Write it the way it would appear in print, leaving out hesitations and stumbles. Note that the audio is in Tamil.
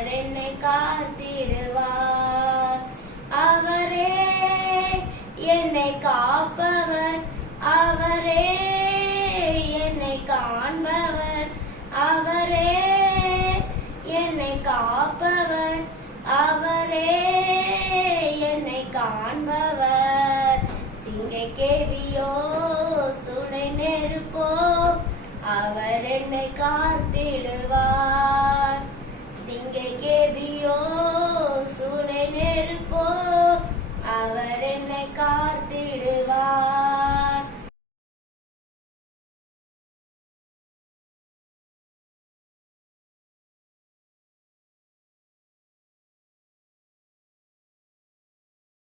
அவர் என்னை காத்திடுவார். அவரே என்னை காப்பவர், அவரே என்னை காண்பவர், அவரே என்னை காப்பவர், அவரே என்னை காண்பவர். சிங்கை கேவியோ சுடை நெருப்போ அவர் என்னை காத்திடுவார். சிங்கை கேவியோ சுடை நெருப்போ அவர் என்னை காத்திடுவார்.